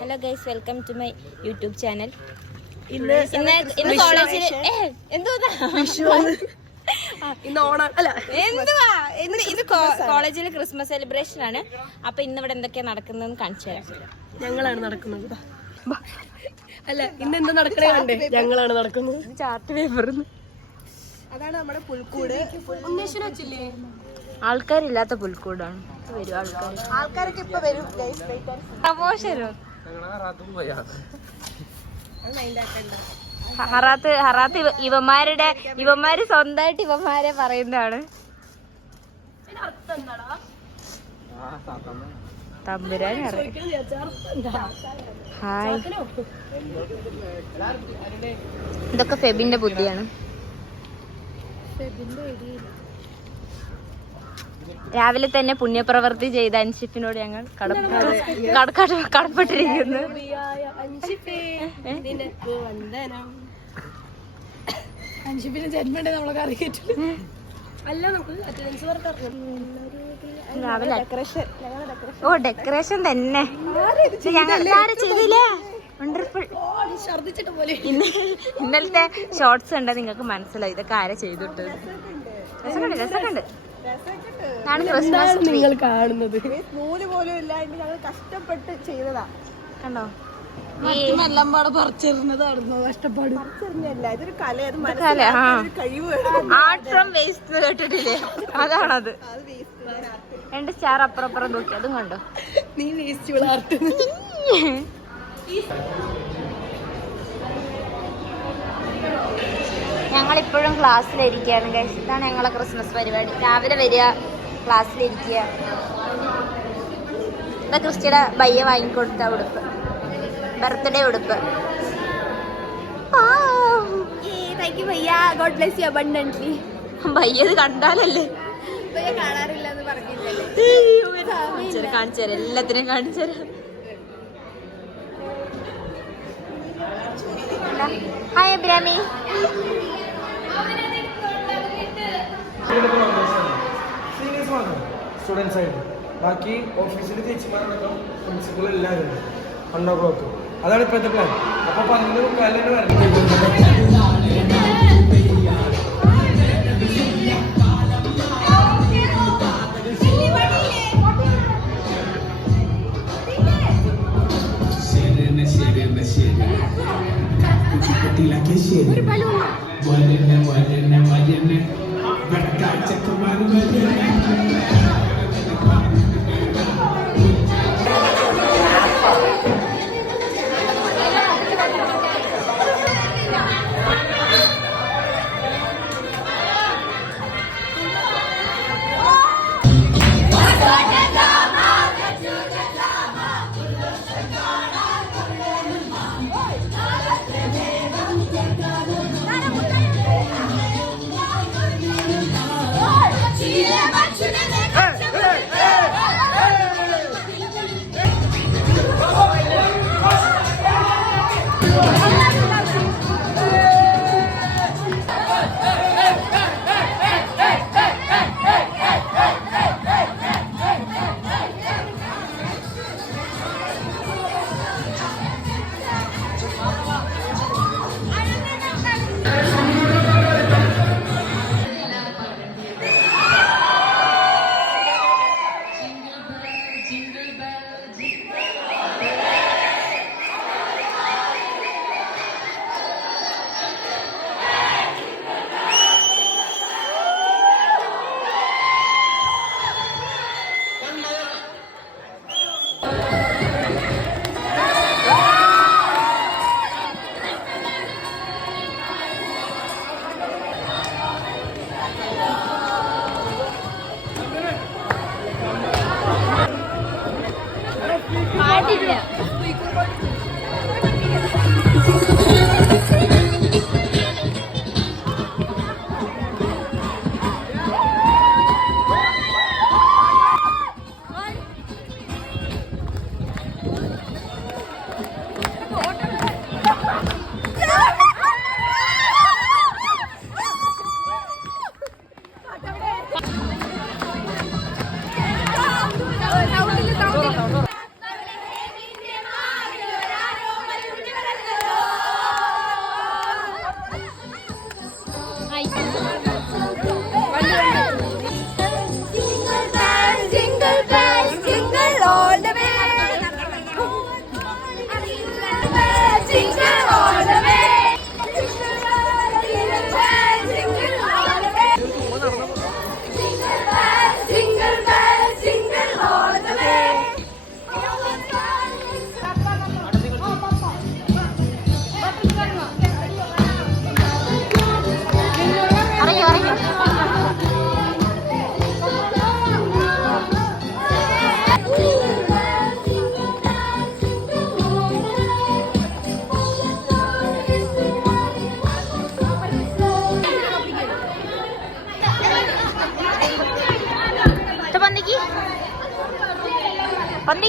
Hello guys, welcome to my YouTube channel. ഇന്ന് കോളേജിൽ കോളേജിൽ ക്രിസ്മസ് സെലിബ്രേഷൻ ആണ്. അപ്പൊ ഇന്ന് ഇവിടെ എന്തൊക്കെയാ നടക്കുന്നതെന്ന് കാണിച്ചു തരാം. ഞങ്ങളാണ് നടക്കുന്നത്. അല്ല, ഇന്ന് എന്താ നടക്കണേ കണ്ടേ? ഞങ്ങളാണ് നടക്കുന്നത്. Chart paper. അതാണ് നമ്മുടെ പുൽക്കൂട്. ഉന്മേഷന് വെച്ചില്ലേ? ആൾക്കാരില്ലാത്ത പുൽക്കൂടാണ്. വരും ആൾക്കാരൊക്കെ ഇപ്പൊ വരും. പ്രമോഷനോ? ഹറാത്ത് ഇവന്മാര് സ്വന്തമായിട്ട് ഇവന്മാരെ പറയുന്നതാണ്. തമ്പുരാൻ ഹായ്. ഇതൊക്കെ ഫെബിന്റെ ബുദ്ധിയാണ്. രാവിലെ തന്നെ പുണ്യപ്രവൃത്തി ചെയ്ത അൻഷിഫിനോട് ഞങ്ങൾ കടപ്പെട്ടിരിക്കുന്നു. രാവിലെ ഡെക്കറേഷൻ തന്നെ ഞങ്ങൾ ചെയ്തില്ല. വണ്ടർഫുൾ. ഇന്നലത്തെ ഷോർട്സ് കണ്ടാൽ നിങ്ങൾക്ക് മനസ്സിലായി ഇതൊക്കെ ആരാ ചെയ്തിട്ടത്. രസമുണ്ട്. നിങ്ങൾ കാണുന്നത് നൂല് പോലും ഇല്ല. ഞങ്ങൾ കഷ്ടപ്പെട്ട് ചെയ്തതാ. കണ്ടോ? എല്ലാം പാടെ പറിച്ചെറിഞ്ഞതായിരുന്നു. കഷ്ടപ്പാട് പറിച്ചെറിഞ്ഞല്ല, ഇതൊരു കഴിവ്. ആർട്ട് ഫ്രം വേസ്റ്റ് കേട്ടിട്ടില്ലേ? അതാണത്. 2 സ്റ്റാർ അപ്പുറം നോക്കി. അതും കണ്ടോ? നീ വേസ്റ്റ് ആർട്ട്. ഞങ്ങളിപ്പോഴും ക്ലാസ്സിലിരിക്കുകയാണ് ഗൈസ്. ഇതാണ് ഞങ്ങളെ ക്രിസ്മസ് പരിപാടി. രാവിലെ വരിക, ക്ലാസ്സിലിരിക്കുക. ഇതാ ക്രിസ്റ്റിയുടെ ബയ്യ വാങ്ങിക്കൊടുത്ത ഉടുപ്പ്, ബർത്ത്ഡേ ഉടുപ്പ്. ബയ്യത് കണ്ടാലല്ലേ? കാണാറില്ല എന്ന് പറഞ്ഞില്ലല്ലേ? കാണിച്ചുതരാം, എല്ലാത്തിനും കാണിച്ചുതരാം. ഹായ് അബ്രാമി. സ്റ്റുഡൻസ് ആയിരുന്നു. ബാക്കി ഓഫീസിൽ ചേച്ചിമാരടക്കം പ്രിൻസിപ്പൾ എല്ലാവരും 1 o'clock. അതാണ് ഇപ്പോഴത്തെ പ്ലാൻ. അപ്പൊ 11:15 വരണം.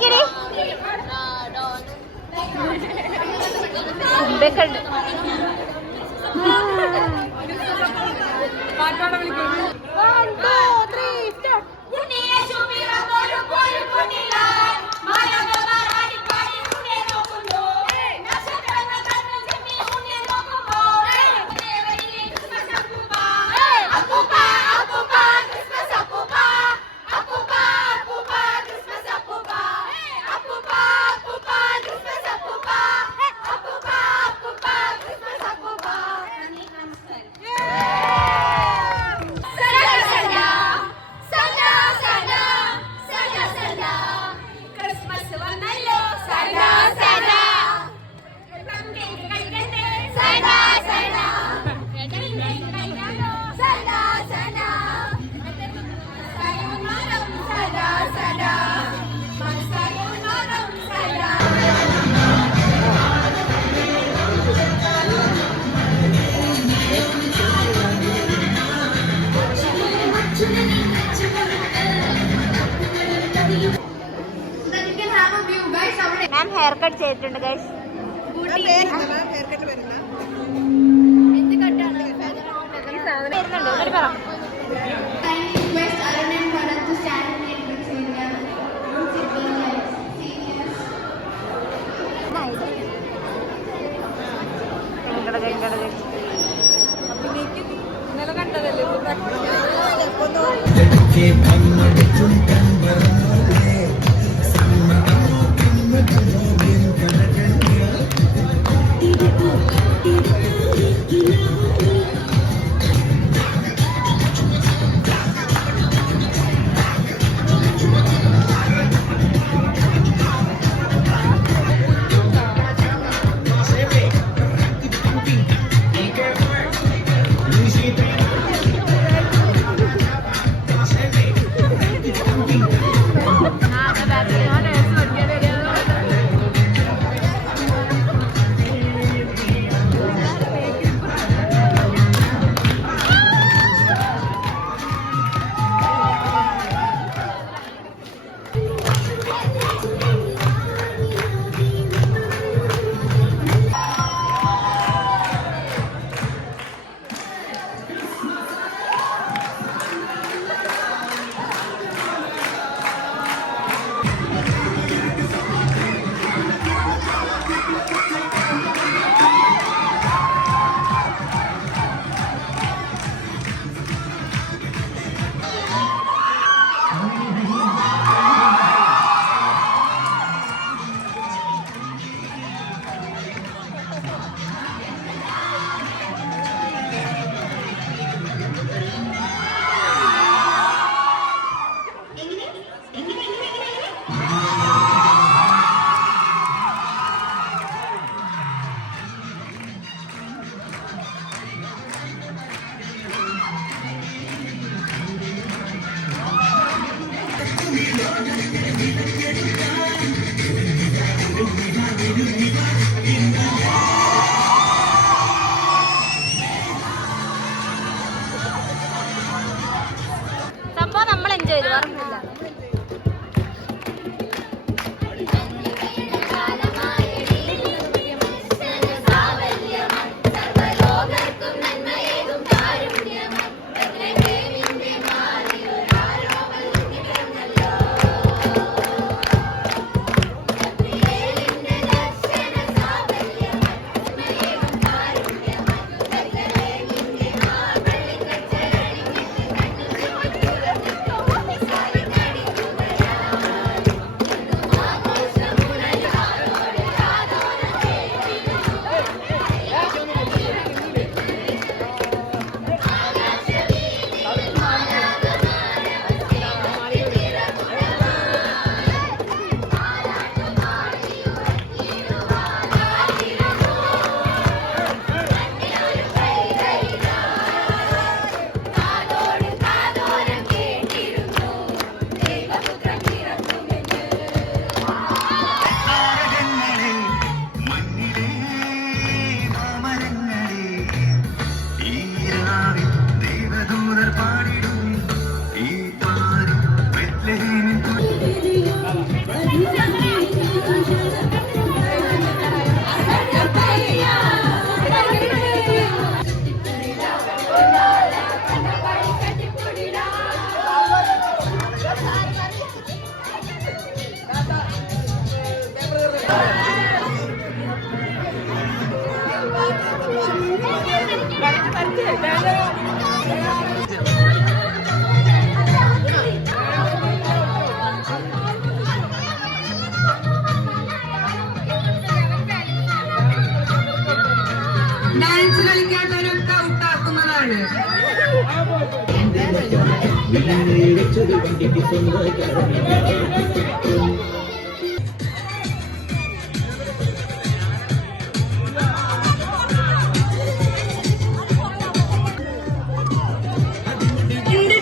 കാണിക്കണേ കുമ്പൊക്കെ ഉണ്ട്. മാം ഹെയർ കട്ട് ചെയ്തിട്ടുണ്ട് ഗൈസ്. ഇന്നലെ കണ്ടതല്ലേ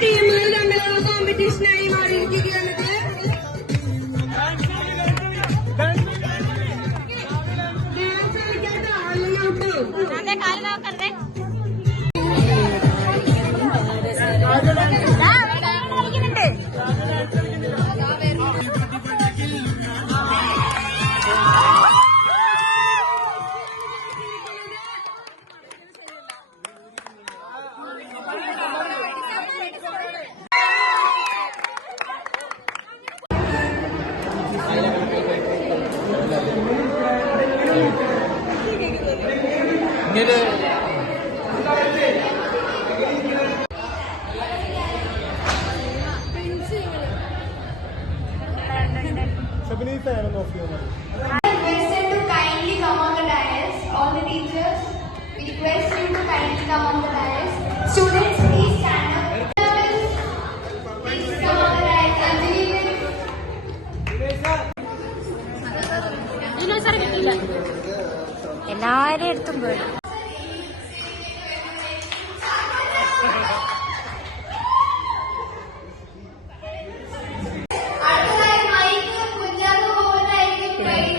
ടീമുകൾ തമ്മിലുള്ള കോമ്പറ്റീഷനായി മാറിയിരിക്കുകയാണത്. Requested to kindly come on the dais. All the teachers, we request you to kindly come on the dais. Students, please stand up. Please come on the dais. എല്ലാരും എടുത്തും പോയി. അടുത്തതായി mic കുഞ്ഞാക്ക് പോകുന്നതായിരിക്കും ട്രെയിൻ.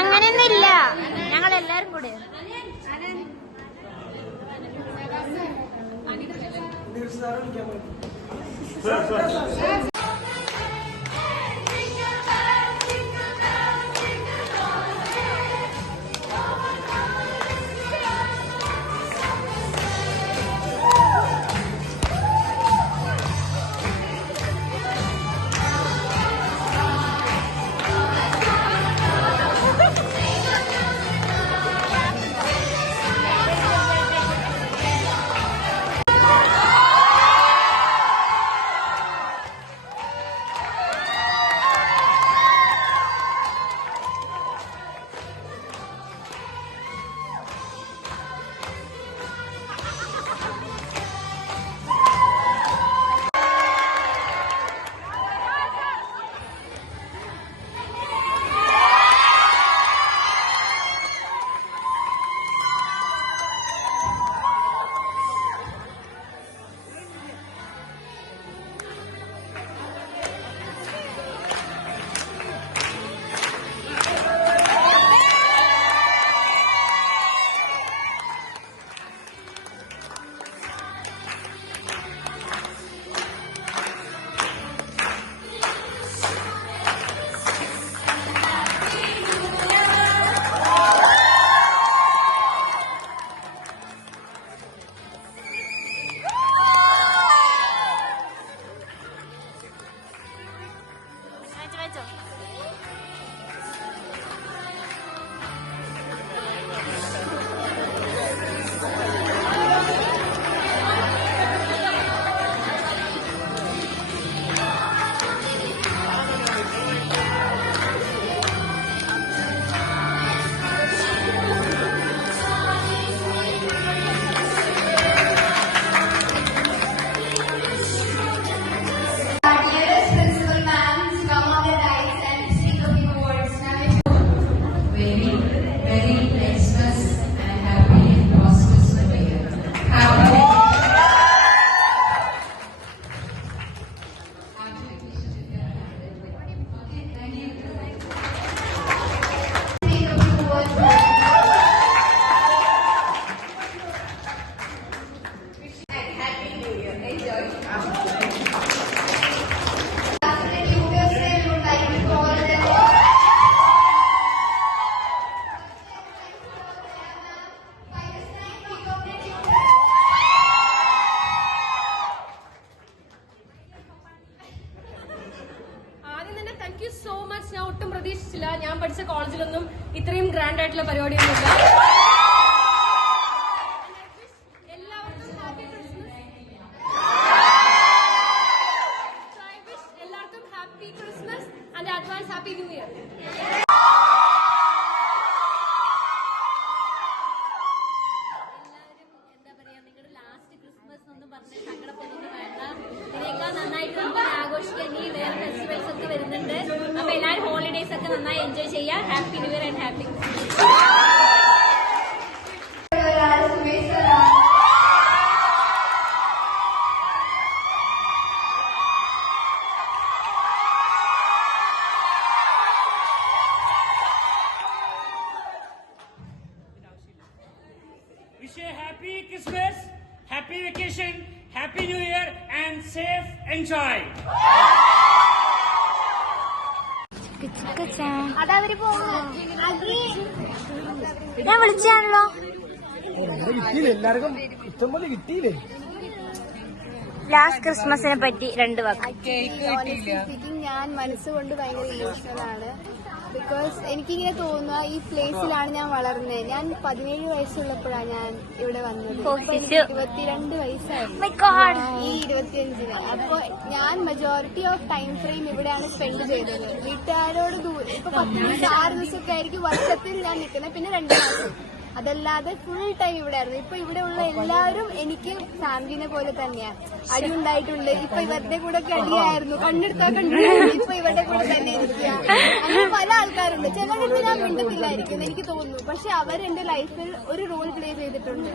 അങ്ങനെയൊന്നുമില്ല, ഞങ്ങൾ എല്ലാരും കൂടെ. Thank you so much. ഞാൻ ഒട്ടും പ്രതീക്ഷിച്ചില്ല. ഞാൻ പഠിച്ച കോളേജിലൊന്നും ഇത്രയും ഗ്രാൻഡ് ആയിട്ടുള്ള പരിപാടിയൊന്നുമില്ല. എല്ലാവർക്കും ഹാപ്പി ക്രിസ്മസ്. എല്ലാവർക്കും happy Christmas and advance happy new year. വരുന്നുണ്ട്. അപ്പൊ എല്ലാവരും ഹോളിഡേസ് ഒക്കെ നന്നായി എൻജോയ് ചെയ്യാം. Happy new year and happy Wish you a happy Christmas, happy vacation, happy New Year, and safe enjoy. ഞാൻ വിളിച്ചാണല്ലോ. കിട്ടിയില്ലേ എല്ലാവർക്കും ഇഷ്ടം പോലെ കിട്ടിയില്ലേ? ലാസ്റ്റ് ക്രിസ്മസിനെ പറ്റി 2 വാക്ക്. ഞാൻ മനസ്സുകൊണ്ട് ഭയങ്കര ഇമോഷണൽ ആണ്. ബിക്കോസ് എനിക്കിങ്ങനെ തോന്നുക ഈ പ്ലേസിലാണ് ഞാൻ വളർന്നത്. ഞാൻ 17 വയസ്സുള്ളപ്പോഴാണ് ഞാൻ ഇവിടെ വന്നത്. 22 വയസ്സായിരുന്നു ഈ 25-ന്. അപ്പൊ ഞാൻ മെജോറിറ്റി ഓഫ് ടൈം ഫ്രെയിം ഇവിടെയാണ് സ്പെൻഡ് ചെയ്തത്. വീട്ടുകാരോട് ദൂരം. ഇപ്പൊ 6 ദിവസമൊക്കെ ആയിരിക്കും വർഷത്തിൽ ഞാൻ നിൽക്കുന്നത്. പിന്നെ 2 മാസം. അതല്ലാതെ ഫുൾ ടൈം ഇവിടെ ആയിരുന്നു. ഇപ്പൊ ഇവിടെ ഉള്ള എല്ലാവരും എനിക്ക് ഫാമിലിനെ പോലെ തന്നെയാണ്. അടി ഉണ്ടായിട്ടുണ്ട്. ഇപ്പൊ ഇവരുടെ കൂടെ ഒക്കെ അടിയായിരുന്നു. കണ്ണെടുത്താൽ കണ്ടിട്ടുണ്ട്. ഇപ്പൊ ഇവരുടെ കൂടെ തന്നെ ഇരിക്കുക. അങ്ങനെ പല ആൾക്കാരുണ്ട്. ചിലർക്ക് ഞാൻ മിണ്ടത്തില്ലായിരിക്കും എനിക്ക് തോന്നുന്നു. പക്ഷെ അവർ എന്റെ ലൈഫിൽ ഒരു റോൾ പ്ലേ ചെയ്തിട്ടുണ്ട്.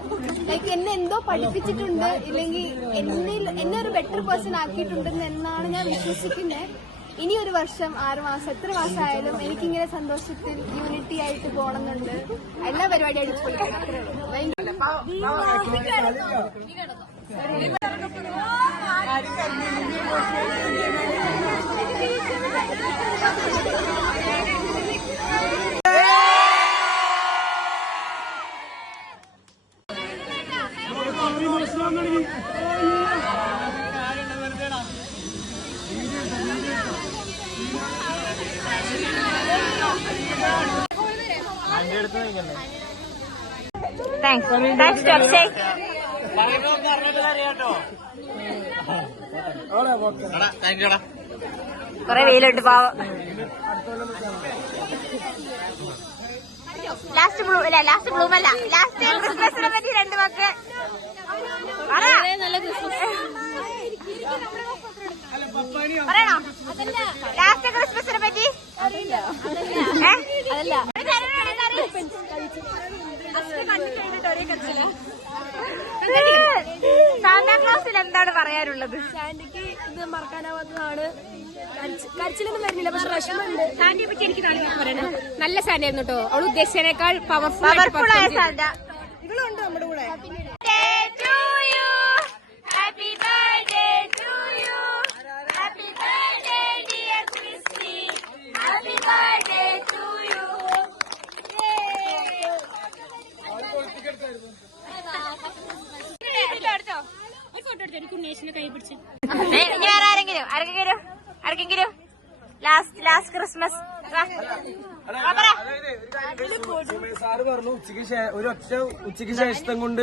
ലൈക്ക് എന്നെ എന്തോ പഠിപ്പിച്ചിട്ടുണ്ട്. ഇല്ലെങ്കിൽ എന്നെ ഒരു ബെറ്റർ പേഴ്സൺ ആക്കിയിട്ടുണ്ടെന്ന് എന്നാണ് ഞാൻ വിശ്വസിക്കുന്നത്. ഇനി ഒരു വർഷം 6 മാസം എത്ര മാസമായാലും എനിക്കിങ്ങനെ സന്തോഷത്തിൽ യൂണിറ്റി ആയിട്ട് പോകണമെന്നുണ്ട്. എല്ലാ പരിപാടിയും അടിച്ചുപൊളിക്കണം. അത്രേ താങ്ക്സ് അക്ഷയ്. കൊറേ വെയിലുണ്ട് പാവം. ലാസ്റ്റ് ബ്ലൂമല്ല ലാസ്റ്റ് ക്രിസ്മസിനെ പറ്റി 2 വാക്ക്. പറയണോ ലാസ്റ്റ് ക്രിസ്മസിനെ പറ്റി? സാന്താക്ലോസിൽ എന്താണ് പറയാനുള്ളത്? സാന്റിക്ക് ഇത് മറക്കാനാവാത്തതാണ്. കരച്ചിലൊന്നും വരുന്നില്ല, പക്ഷെ വിഷമമുണ്ട്. സാന്റിയെ പറ്റി എനിക്ക് പറയണം. നല്ല സാന്റി ആയിരുന്നു കേട്ടോ. അവൾ ഉദ്ദേശിച്ചതിനേക്കാൾ പവർഫുൾ ആയ സാന്റ. ഇവളുണ്ട് നമ്മുടെ കൂടെ. ആരെങ്കിലും ലാസ്റ്റ് ക്രിസ്മസ് സാറ് പറഞ്ഞു ഉച്ചയ്ക്ക് ശേഷം കൊണ്ട്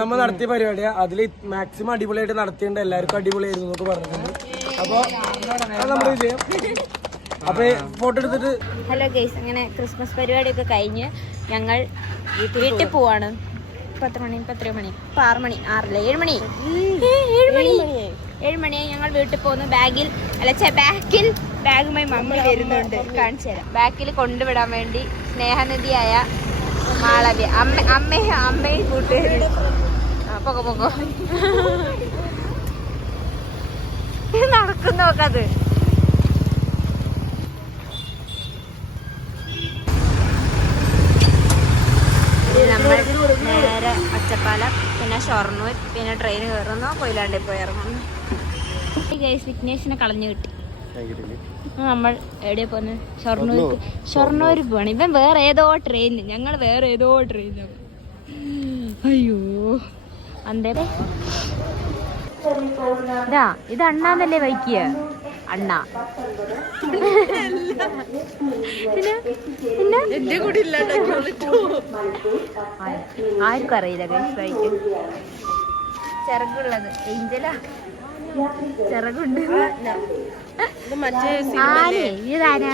നമ്മൾ നടത്തിയ പരിപാടിയാ. അതിൽ മാക്സിമം അടിപൊളിയായിട്ട് നടത്തിയിട്ടുണ്ട്. എല്ലാവർക്കും അടിപൊളിയായിരുന്നു എന്നൊക്കെ പറഞ്ഞിട്ടുണ്ട്. അപ്പൊ നമ്മുടെ വിജയം. അപ്പൊ ഫോട്ടോ എടുത്തിട്ട് ഹലോ ഗൈസ്, അങ്ങനെ ക്രിസ്മസ് പരിപാടിയൊക്കെ കഴിഞ്ഞ് ഞങ്ങൾ വീട്ടിൽ പോവാണ്. 10 മണി 6 മണി 7 മണിയായി. ഞങ്ങൾ വീട്ടിൽ പോകുന്നു. ബാക്കിൽ ബാഗുമായി മമ്മി വരുന്നുണ്ട്. കാണിച്ചു തരാം. ബാക്കിൽ കൊണ്ടുവിടാൻ വേണ്ടി സ്നേഹനിധിയായ മാളവ്യ അമ്മയും കൂട്ടുകാരും. പൊക്കോ നടക്കുന്നു നോക്കത്. നമ്മൾ നേരെ ഒറ്റപ്പാലം, പിന്നെ ഷൊർണൂർ, പിന്നെ ട്രെയിൻ കയറുന്നു. കൊയിലാണ്ടി പോയി ഇറങ്ങുന്നു. വിഘ്നേഷിനെ കളഞ്ഞു കിട്ടി. നമ്മൾ എവിടെയാ പോകുന്നത്? ഷൊർണൂർ പോവാണ്. ഇവൻ വേറെ ഏതോ ട്രെയിനിൽ, ഞങ്ങൾ വേറെ ഏതോ ട്രെയിനിൽ. അയ്യോ അന്തേ ഇത് അണ്ണാന്നല്ലേ വൈക്കിയ. അണ്ണ. എന്റെ കൂടെ ആർക്കും അറിയില്ല കഴിക്കും. ചിറകുള്ളത് ഏഞ്ചലാ, ചിറകുണ്ട്. ഇതാരാ?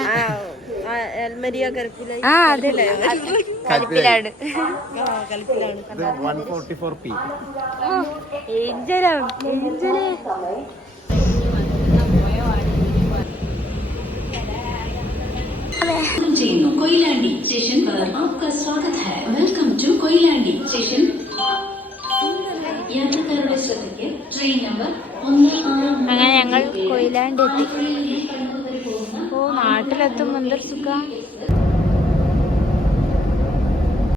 ആ അതെ, കലിപ്പിലാണ്. ഏഞ്ചലാ, ഏഞ്ചലേ. कोयलांडी स्टेशन पर आपका स्वागत है. Welcome to Koyilandy station. യാത്രക്കാരുടെ ശ്രദ്ധയ്ക്ക് ട്രെയിൻ നമ്പർ 16. അങ്ങനെ ഞങ്ങൾ കൊയിലാണ്ടി എത്തി. ഓ നാട്ടിലെത്തും എന്തൊരു സുഖം.